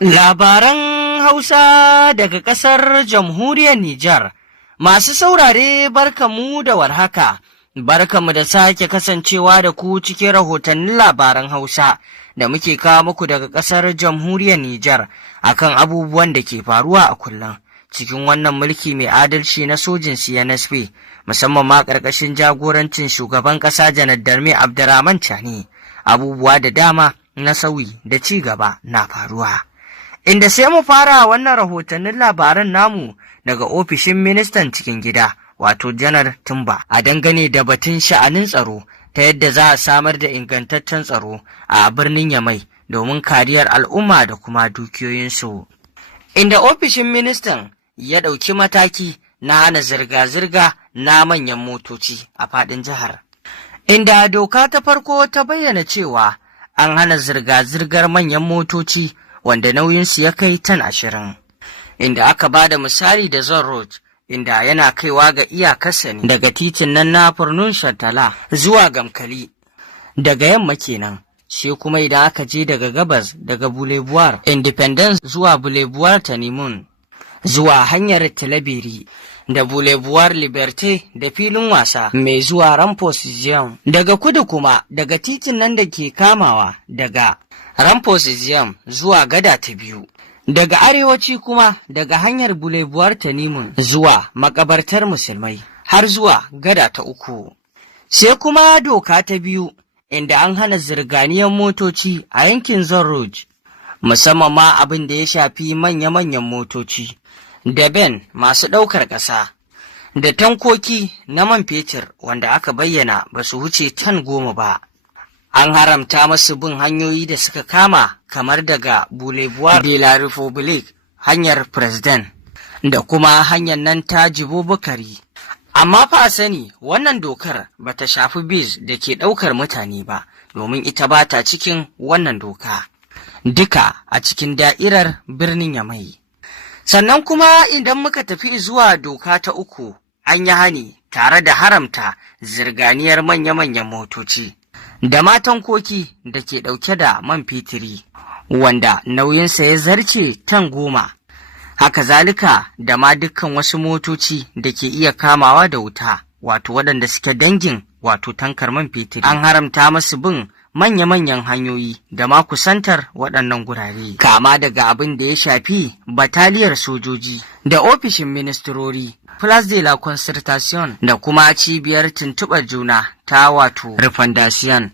Labaran Hausa daga ƙasar Jamhuriyar Nijar. Masu saurare barkamu da warhaka, barkamu da sake kasancewa da ku cikin rahotannin labaran Hausa da muke kawo muku daga ƙasar Jamhuriyar Nijar akan abubuwan da ke faruwa a kullum cikin wannan mulki mai adalci na sojin CNSP, musamman ma ƙarƙashin jagorancin shugaban ƙasa Janar Darme Abdurrahman Chani. Abubuwa da dama na sauyi da ci gaba na faruwa. Inda sai mu fara wannan rahotannin labaran namu daga ofishin ministan cikin gida, wato Janar Tumba, a dangane da batun sha'anin tsaro ta yadda za a samar da ingantaccen tsaro a birnin Yamai domin kariyar al'umma da kuma dukiyoyinsu. Inda ofishin ministan ya ɗauki mataki na hana zirga-zirga na manyan motoci a faɗin jihar. Inda doka ta farko ta bayyana cewa an hana zirga-zirgar manyan motoci wanda nauyinsu ya kai tan 20, inda aka ba da misali da Zone Road, inda yana kaiwa ga iyakarsa ne daga titin nan na Furnun Shantala zuwa Gamkali daga yamma kenan, sai kuma idan aka je daga gabas daga Boulevard Independence zuwa Boulevard Tanimun zuwa hanyar Talabiri da Boulevard Liberté da filin wasa mai zuwa Ramposizium, daga kudu kuma daga titin nan da ke kamawa daga Ramposizium zuwa gada ta biyu, daga arewaci kuma daga hanyar Boulevard Tanimun zuwa makabartar musulmai har zuwa gada ta uku. Sai kuma doka ta biyu, inda an hana zirganiyar motoci a yankin Zone Road, musamman ma abin da ya shafi manya-manyan motoci da ben masu ɗaukar ƙasa da tankoki na man fetur wanda aka bayyana ba su wuce tan 10 ba. An haramta masu bin hanyoyi da suka kama kamar daga Boulevard de la République, hanyar President, da kuma hanyar nan ta Jibo Bukari. Amma fa a sani wannan dokar ba ta shafi bis da ke ɗaukar mutane ba, domin ita ba ta cikin wannan doka. Duka a cikin da'irar birnin Yamai. Sannan kuma idan muka tafi zuwa doka ta uku, an yi hani tare da haramta zirganiyar manya-manyan motoci da matan koki da ke ɗauke da man fitiri, wanda nauyinsa ya zarce tan 10. Haka zalika da ma dukkan wasu motoci da ke iya kamawa da wuta, wato waɗanda suke dangin wato tankar man fitiri. An haramta masu bin manya-manyan hanyoyi da ma kusantar waɗannan gurare, kama daga abin da ya shafi bataliyar sojoji da ofishin ministrori, Place de la Concertation da kuma cibiyar tuntuɓar juna ta wato Refondation.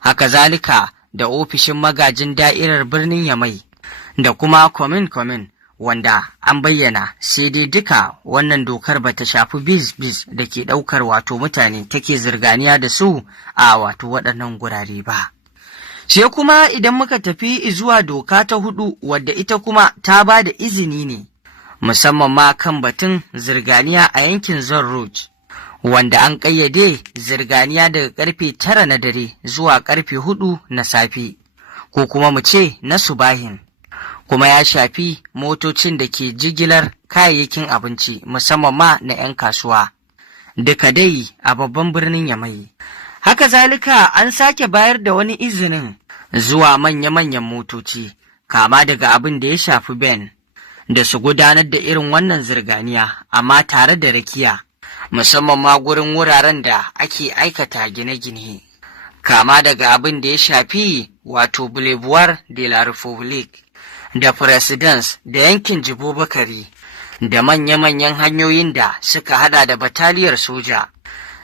Haka zalika da ofishin magajin da'irar birnin Yamai da kuma Comin wanda an bayyana sai dai duka wannan dokar bata shafi bis da ke ɗaukar wato mutane take zirganiya da su a wato waɗannan gurare ba. Sai kuma idan muka tafi zuwa doka ta 4 wadda ita kuma ta ba da izini ne musamman ma kan batun zirganiya a yankin Zone Road, wanda an ƙayyade zirganiya daga ƙarfe 9 na dare zuwa ƙarfe 4 na safe, ko kuma mu ce na subahin. Kuma ya shafi motocin da ke jigilar kayayyakin abinci musamman ma na 'yan kasuwa, duka dai a babban birnin Yamai. Haka zalika an sake bayar da wani izinin zuwa manya-manyan motoci, kama daga abin da ya shafi ben, da su gudanar da irin wannan zirganiya amma tare da rakiya, musamman ma gurin wuraren da ake aikata gine-gine, kama daga abin da ya shafi wato Boulevard de la République da Presidence da yankin Jibo Bakari, da manya-manyan hanyoyin da suka hada da bataliyar soja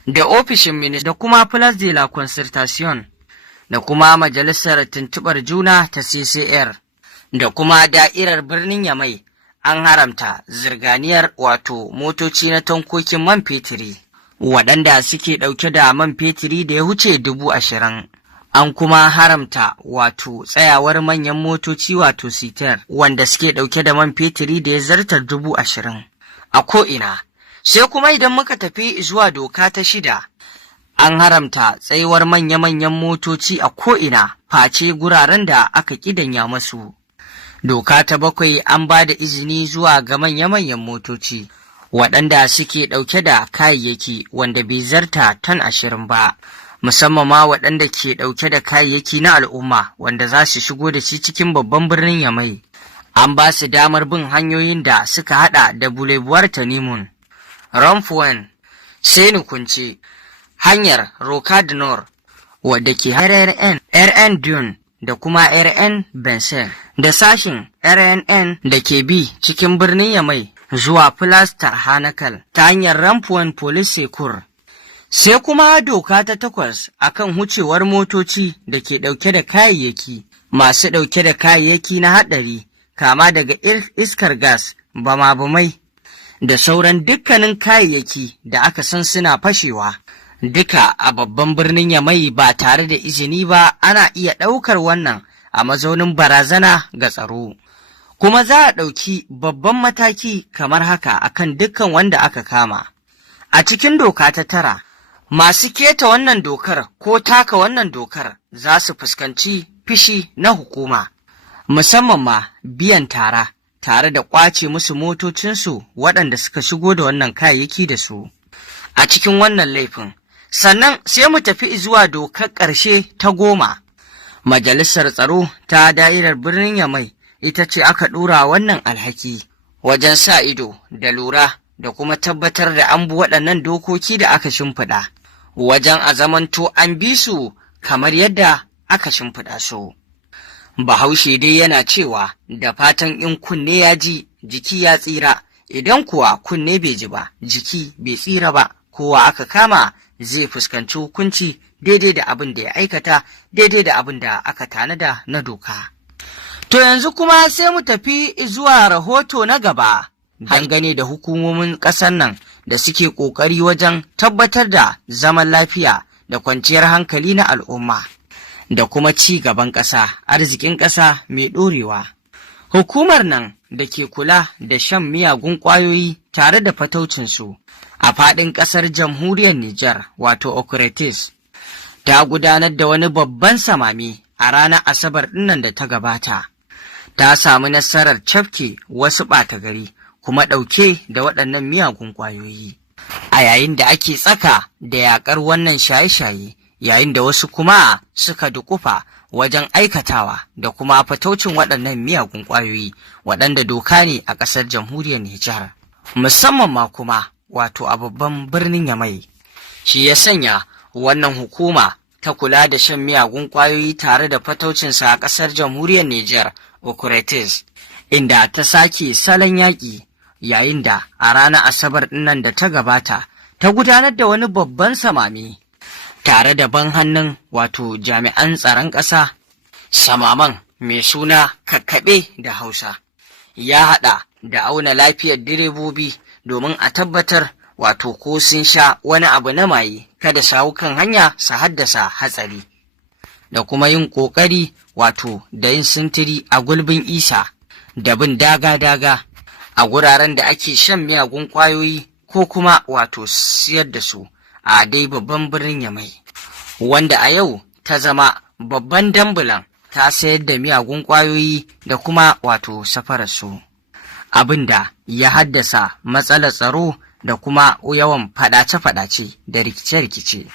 da ofishin minista da kuma Place de la Concertation da kuma majalisar tuntuɓar juna ta CCR da kuma da'irar birnin Yamai. An haramta zirganiyar wato motoci na tankokin man fetiri waɗanda suke ɗauke da man fetiri da ya wuce 20,000. An kuma haramta wato tsayawar manyan motoci wato sitar wanda suke ɗauke da man fetiri da ya zartar 20,000 a ko'ina. Sai kuma idan muka tafi zuwa doka ta 6, an haramta tsayuwar manya-manyan motoci a ko'ina face guraren da aka ƙidanya masu. Doka ta 7, an ba da izini zuwa ga manya-manyan motoci waɗanda suke ɗauke da kayayyaki wanda bai zarta tan 20 ba, musamman ma waɗanda ke ɗauke da kayayyaki na al'umma wanda za su shigo da shi cikin babban birnin Yamai. An ba su damar bin hanyoyin da suka hada da Boulevard Tanimun, Ramfuwan, Senukunci, hanyar Rocade Nord, wadda ke RN Dune da kuma RN Bensen, da sashin RNN da ke bi cikin birnin Yamai zuwa Place Tarhanakal ta hanyar Ramfuwan Police Secours. Sai kuma doka ta 8 akan wucewar motoci da ke ɗauke da kayayyaki, masu ɗauke da kayayyaki na haɗari, kama daga iskar gas, bama-bamai, da sauran dukkanin kayayyaki da aka san suna fashewa. Duka a babban birnin Yamai ba tare da izini ba, ana iya ɗaukar wannan a mazaunin barazana ga tsaro. Kuma za a ɗauki babban mataki kamar haka akan dukkan wanda aka kama. A cikin doka ta 9, masu keta wannan dokar ko taka wannan dokar za su fuskanci fishi na hukuma, musamman ma biyan tara, tare da ƙwace musu motocinsu waɗanda suka shigo da wannan kayayyaki da su a cikin wannan laifin. Sannan sai mu tafi zuwa dokar ƙarshe ta 10. Majalisar Tsaro ta Da'irar Birnin Yamai ita ce aka ɗora wannan alhaki wajen sa ido da lura da kuma tabbatar da an bi waɗannan dokoki da aka shimfiɗa, wajen a zamanto an bi su kamar yadda aka shimfiɗa su. Bahaushe dai yana cewa da fatan in kunne ya ji jiki ya tsira, idan kuwa kunne bai ji ba jiki bai tsira ba. Kowa aka kama zai fuskanci hukunci daidai da abin da ya aikata, daidai da abin da aka tanada na doka. To yanzu kuma sai mu tafi zuwa rahoto na gaba dangane da hukumomin ƙasar nan da suke ƙoƙari wajen tabbatar da zaman lafiya da kwanciyar hankali na al'umma da kuma ci gaban ƙasa, arzikin ƙasa mai ɗorewa. Hukumar nan da ke kula da shan miyagun ƙwayoyi tare da fataucinsu a faɗin ƙasar jamhuriyar Nijar, wato Ocratis, ta gudanar da wani babban samami a ranar Asabar ɗinnan da ta gabata. Ta samu nasarar cafke wasu ɓata gari kuma ɗauke da waɗannan miyagun ƙwayoyi. A yayin da ake tsaka da yaƙar wannan shaye-shaye, yayin da wasu kuma suka dukufa wajen aikatawa da kuma fataucin waɗannan miyagun ƙwayoyi waɗanda doka ne a ƙasar jamhuriyar Nijar, musamman ma kuma wato a babban birnin Yamai. Shi ya sanya wannan hukuma ta kula da shan miyagun ƙwayoyi tare da fataucinsa a ƙasar jamhuriyar Nijar, Ocratis, inda ta sake salon yaƙi, yayin da a ranar Asabar ɗinnan da ta gabata ta gudanar da wani babban samami tare da ban hannun wato jami'an tsaron ƙasa. Samaman mai suna kakkaɓe da Hausa ya haɗa da auna lafiyar direbobi domin a tabbatar wato ko sun sha wani abu na maye kada shawo kan hanya su haddasa hatsari, da kuma yin ƙoƙari wato da yin sintiri a gulbin Isa da bin daga-daga a guraren da ake shan miyagun ƙwayoyi ko kuma wato siyar da su a dai babban birnin Yamai, wanda a yau ta zama babban dambulan ta sayar da miyagun ƙwayoyi da kuma wato safararsu, abin da ya haddasa matsalar tsaro da kuma yawan faɗace-faɗace da rikice-rikice.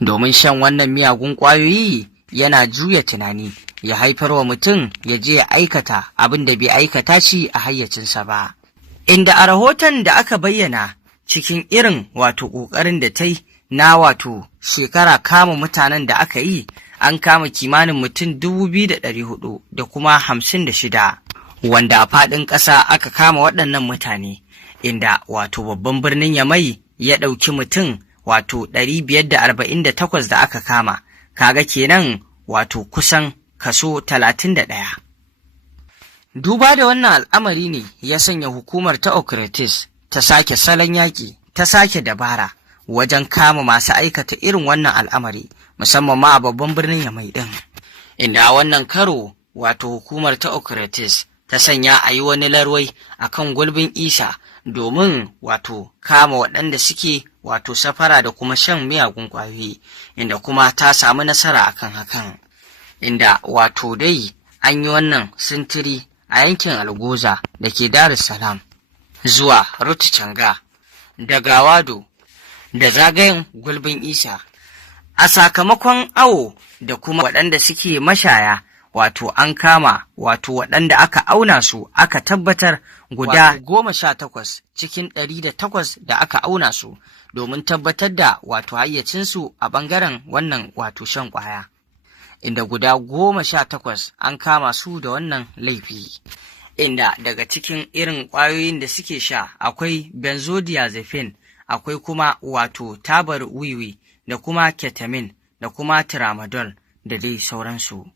Domin shan wannan miyagun ƙwayoyi yana juya tunani, ya haifar wa mutum ya je ya aikata abin da bai aikata shi a hayyacinsa ba. Inda a rahoton da aka bayyana cikin irin wato ƙoƙarin da ta yi na wato shekara kama mutanen da aka yi, an kama kimanin mutum 2,400 da kuma 56, wanda a faɗin ƙasa aka kama waɗannan mutane, inda wato babban birnin Yamai ya ɗauki mutum wato 548 da aka kama, kaga kenan wato kusan kaso 31. Duba da wannan al'amari ne ya sanya hukumar ta Ocratis ta sake salon yaƙi, ta sake dabara wajen kama masu aikata irin wannan al'amari, musamman ma a babban birnin Yamai ɗin, inda a wannan karo wato hukumar ta Ocratis ta sanya a yi wani larwai a kan gulbin Isa domin wato kama waɗanda suke wato safara da kuma shan miyagun ƙwayoyi, inda kuma ta samu nasara akan hakan, inda wato dai an yi wannan sintiri a yankin Algoza da ke Dar es Salaam zuwa Rutcanga da Gawado da zagayen gulbin Isa. A sakamakon awo da kuma waɗanda suke mashaya wato an kama wato waɗanda aka auna su aka tabbatar guda 18 cikin 108 da aka auna su domin tabbatar da wato hayyacinsu a ɓangaren wannan wato shan ƙwaya, inda guda 18 an kama su da wannan laifi. Inda daga cikin irin ƙwayoyin da suke sha akwai benzodiazepine, akwai kuma wato tabar wiwi da kuma ketamine da kuma tramadol da dai sauransu.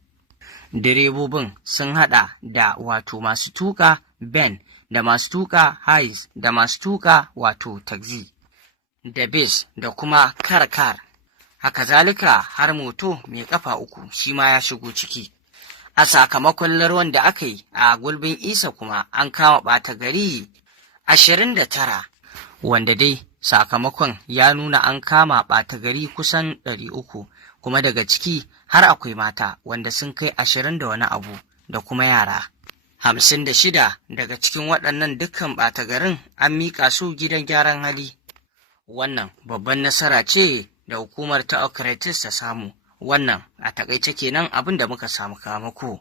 Direbobin sun haɗa da wato masu tuƙa ben da masu tuƙa hais da masu tuƙa wato taxi da bus da kuma karkar. Haka zalika har moto mai ƙafa 3 shi ma ya shigo ciki. A sakamakon larwan da aka yi a gulbin Isa kuma an kama ɓata gari 29, wanda dai sakamakon ya nuna an kama ɓata gari kusan 300, kuma daga ciki har akwai mata wanda sun kai 20 da wani abu da kuma yara. 56 daga cikin waɗannan dukkan ɓata garin an miƙa su gidan gyaran hali. Wannan babban nasara ce da hukumar ta Okritis ta samu. Wannan a takaice kenan abin da muka samu muku.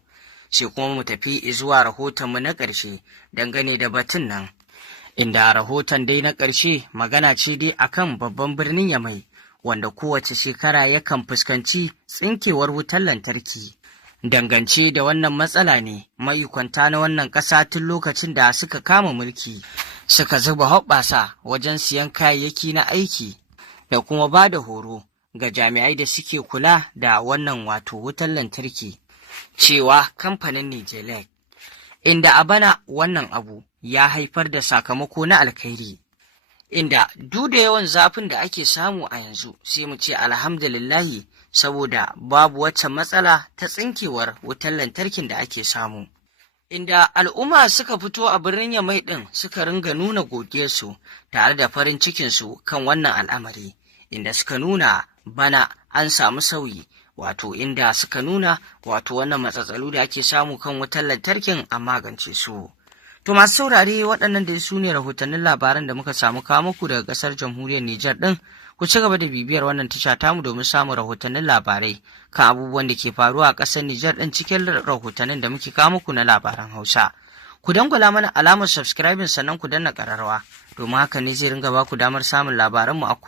Sai kuma mu tafi zuwa rahotonmu na ƙarshe dangane da batun nan, inda rahoton dai na ƙarshe magana ce dai akan babban birnin Yamai, wanda kowace shekara yakan fuskanci tsinkewar wutar lantarki. Dangance da wannan matsala ne maikwanta na wannan ƙasa tun lokacin da suka kama mulki suka zuba hoɓɓasa wajen siyan kayayyaki na aiki da kuma ba da horo ga jami'ai da suke kula da wannan wato wutar lantarki, cewa kamfanin Nijelek, inda a bana wannan abu ya haifar da sakamako na alkhairi, inda duk da yawan zafin da ake samu a yanzu sai mu ce alhamdulillahi, saboda babu wacce matsala ta tsinkewar wutar lantarkin da ake samu. Inda al'umma suka fito a birnin Yamai ɗin suka ringa nuna godiyarsu tare da farin cikinsu kan wannan al'amari, inda suka nuna bana an samu sauyi, wato inda suka nuna wato wannan matsatsalu da ake samu kan wutar lantarkin an magance su. To masu saurare, waɗannan da su ne rahotannin labaran da muka samu kawo muku daga ƙasar jamhuriyar Nijar ɗin. Ku ci gaba da bibiyar wannan tasha tamu domin samun rahotannin labarai kan abubuwan da ke faruwa a ƙasar Nijar ɗin cikin rahotannin da muke kawo muku na labaran Hausa. Ku dangwala mana alamar subscribing sannan ku danna ƙararrawa, domin haka ne zai ringa ba ku damar samun labaranmu a